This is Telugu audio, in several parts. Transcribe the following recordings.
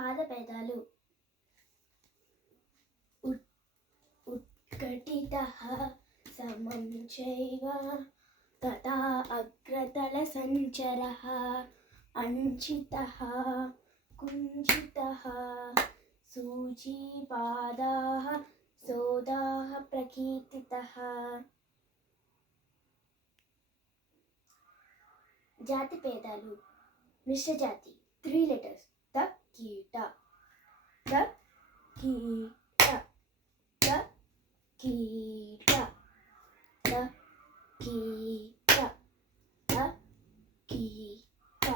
పాదభేదాలు. ఉత్కటితః సమం చైవ తథా అగ్రతల సంచరః అంచితః కుంచితః సూచీపాదాః సోదాః ప్రకీర్తితః. జాతి భేదాలు. మిశ్ర జాతి 3 letters. త కీట త కీట త కీట త కీట త కీట.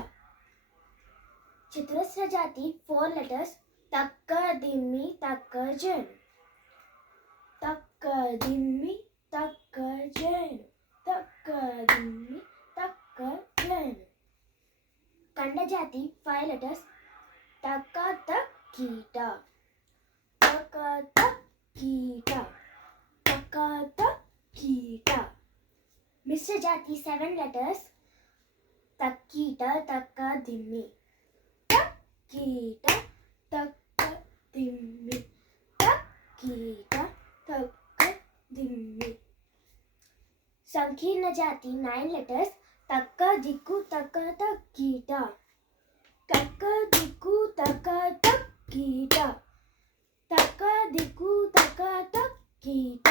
చతురస్ర జాతి 4 letters. తక్క దిమ్మి తక్క జన్ తక్క దిమ్మి తక్క జన్ తక్క దిమ్మి తక్క జన్. ఖండ జాతి 5 letters. తక త కీట తక త కీట తక త కీట. మిశ్ర జాతి 7 letters. తక్కీట తక్క దిమ్మి తక్కీట తక్క దిమ్మి తక్కీట తక్క దిమ్మి. సంకీర్ణ జాతి 9 letters. తక్క దిక్కు తక్క తక్కీట తక్క దిక్కు తక్క తక్కీట తక్క దిక్కు తక్క తక్కీట.